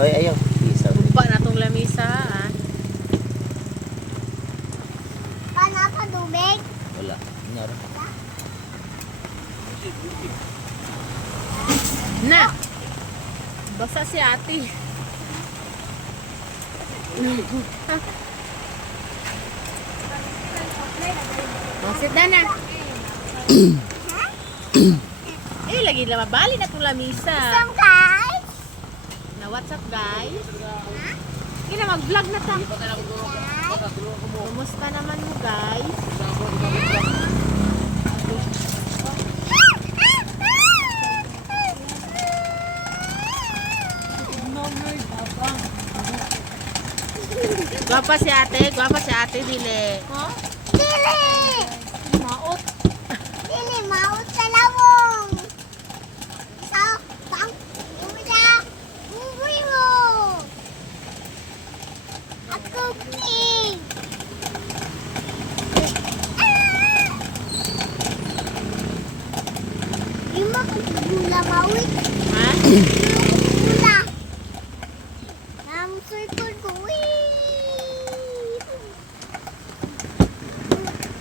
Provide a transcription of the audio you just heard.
Ay, ayaw. Isaw. Bumpa na tong lamisa. Paano pa tubig? Wala. Nyara. Na! Basa si ate. Sit down na. Eh, lagi na mabali na itong lamisa. Some guys. Na what's up, guys? Hindi na mag-vlog na ta. Kumusta naman mo, guys? Gwapa si ate, dili. Huh? Dili! Maot. Dili, maot sa lawong. Sa bang, umida, uwi mo. Ako king. Lima ko gula mawit. Ha?